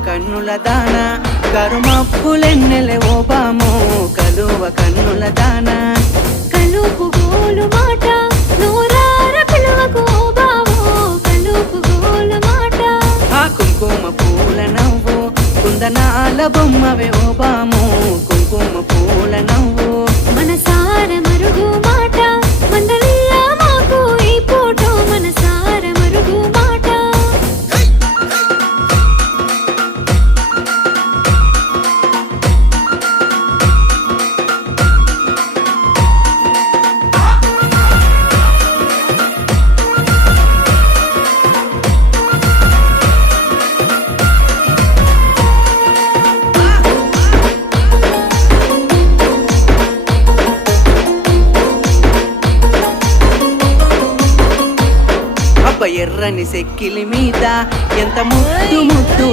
కన్నుల దాన కరుమప్పులెన్నెలే ఓ బామో కలువ కన్నుల దాన కలుపు గోలు మాట నూరార పిలువకు ఓ బావో కలుపు గోలు మాట ఆ కుంకుమ పూల నవ్వు కుందనాల బొమ్మవే ఓ బామో కుంకుమ పూల నవ్వు మనసార మరుగు మాట మందలియ మాకు ఈ పూట మనసార మరుగు మాట అబ్బ ఎర్రని సెక్కిలి మీద ఎంత ముద్దు ముద్దు